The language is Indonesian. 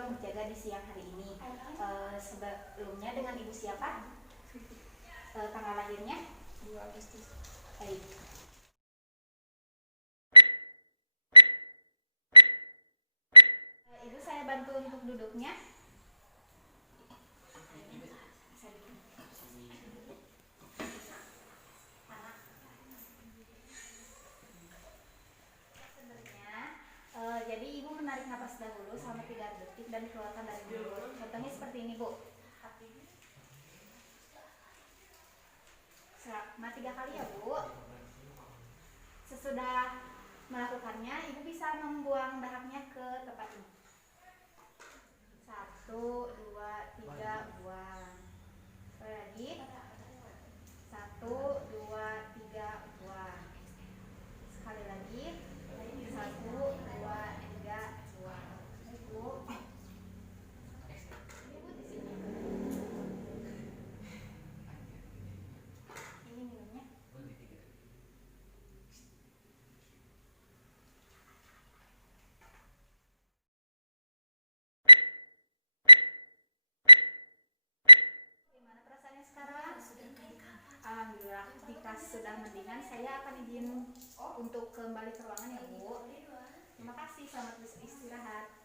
jawab berjaga di siang hari ini. Sebelumnya dengan Ibu siapa? Tanggal lahirnya? 2 Agustus. Baik. Ibu saya bantu untuk duduknya. Jadi Ibu menarik napas dahulu selama 3 detik dan dikeluarkan dari mulut. Contohnya seperti ini, Bu. Selama 3 kali ya, Bu. Sesudah melakukannya, Ibu bisa membuang dahaknya ke tempat ini. 1, 2, 3, buang. Sekali lagi. 1, 2, 3, buang. Sekali lagi. 1, 2, 3, buang. Ibu. Ibu di sini. Ini minumnya. Gimana perasaannya sekarang? Alhamdulillah, jika sudah mendingan, saya akan izin untuk kembali ke ruangan ya, Bu. Terima kasih, selamat beristirahat.